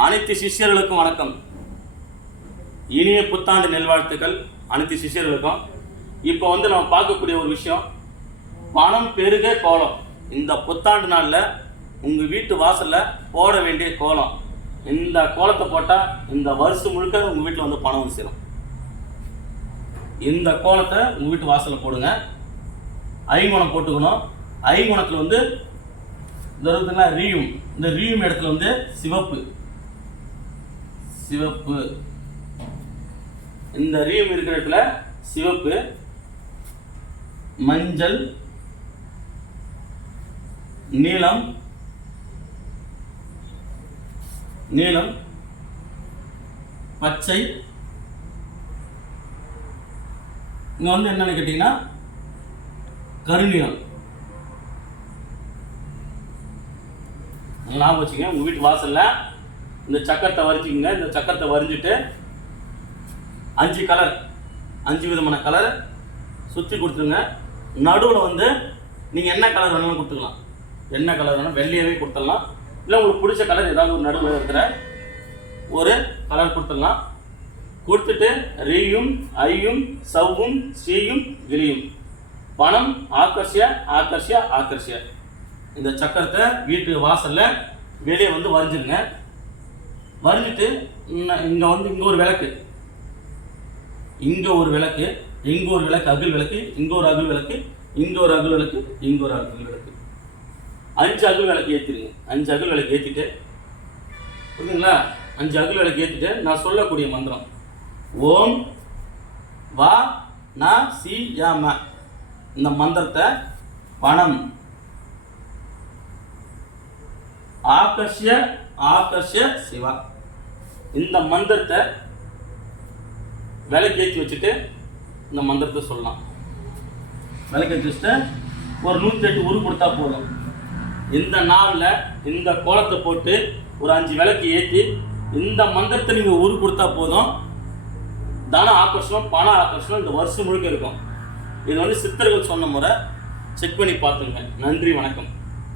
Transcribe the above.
அனைத்து சிஷ்யர்களுக்கும் வணக்கம். இனிய புத்தாண்டு நல்வாழ்த்துக்கள் அனைத்து சிஷ்யர்களுக்கும். இப்போ வந்து நம்ம பார்க்கக்கூடிய ஒரு விஷயம் பணம் பெருக கோலம். இந்த புத்தாண்டு நாளில் உங்கள் வீட்டு வாசலில் போட வேண்டிய கோலம். இந்த கோலத்தை போட்டால் இந்த வருஷம் முழுக்க உங்கள் வீட்டில் வந்து பணம் வந்து சேரும் இந்த கோலத்தை உங்கள் வீட்டு வாசலில் போடுங்க. ஐங்குணம் போட்டுக்கணும். ஐங்குணத்தில் வந்து இந்த ரீயும் இந்த ரீயும் இடத்துல வந்து சிவப்பு. சிவப்பு. இந்த ரீம் இருக்கிற இடத்துல சிவப்பு. மஞ்சள். நீலம். நீளம் பச்சை. இங்க வந்து என்னன்னு கேட்டீங்கன்னா கருநீளம் ஞாபகம் வச்சுங்க உங்கள் வீட்டு வாசல்ல இந்த சக்கரத்தை வரைச்சிக்கங்க. இந்த சக்கரத்தை வரைஞ்சிட்டு அஞ்சு கலர் அஞ்சு விதமான கலர் சுற்றி கொடுத்துருங்க. நடுவில் வந்து நீங்கள் என்ன கலர் வேணாலும் கொடுத்துக்கலாம். என்ன கலர் வேணாலும் வெள்ளையவே கொடுத்துடலாம். இல்லை உங்களுக்கு பிடிச்ச கலர் ஏதாவது ஒரு நடுவில் இருக்கிற ஒரு கலர் கொடுத்துடலாம். கொடுத்துட்டு ரீயும் ஐயும் சவ்வும் ஸ்ரீயும் கிரியும் பணம் ஆக்கர்ஷிய ஆக்கர்ஷிய ஆக்கர்ஷிய. இந்த சக்கரத்தை வீட்டு வாசலில் வெளியே வந்து வரைஞ்சிருங்க. வரைஞ்சிட்டு இங்கே வந்து இங்கே ஒரு விளக்கு. இங்கே ஒரு விளக்கு இங்கே ஒரு விளக்கு அகல் விளக்கு இங்கே ஒரு அகல் விளக்கு இங்கே ஒரு அகல் விளக்கு இங்கே ஒரு அகல் விளக்கு. அஞ்சு அகல் விளக்கு ஏற்றிடுங்க அஞ்சு அகல் விளக்கு ஏற்றிட்டு புரியுதுங்களா? அஞ்சு அகல் விளக்கு ஏற்றிட்டு நான் சொல்லக்கூடிய மந்திரம். ஓம் வா நா சி யாம இந்த மந்திரத்தை பணம் ஆகர்ஷ்ய ஆகர்ஷிய சிவா. இந்த மந்திரத்தை விலைக்கேற்றி வச்சுட்டு இந்த மந்திரத்தை சொல்லலாம். விலைக்கேற்றி வச்சுட்டு ஒரு நூற்றி எட்டு உரு கொடுத்தா போதும். இந்த நாளில் இந்த கோலத்தை போட்டு ஒரு அஞ்சு விளக்கு ஏற்றி இந்த மந்திரத்தை நீங்கள் உரு கொடுத்தா போதும். தன ஆகர்ஷணம் பண ஆகர்ஷணம் இந்த வருஷம் முழுக்க இருக்கும். இது வந்து சித்தர்கள் சொன்ன முறை. செக் பண்ணி பார்த்துங்க. நன்றி வணக்கம்.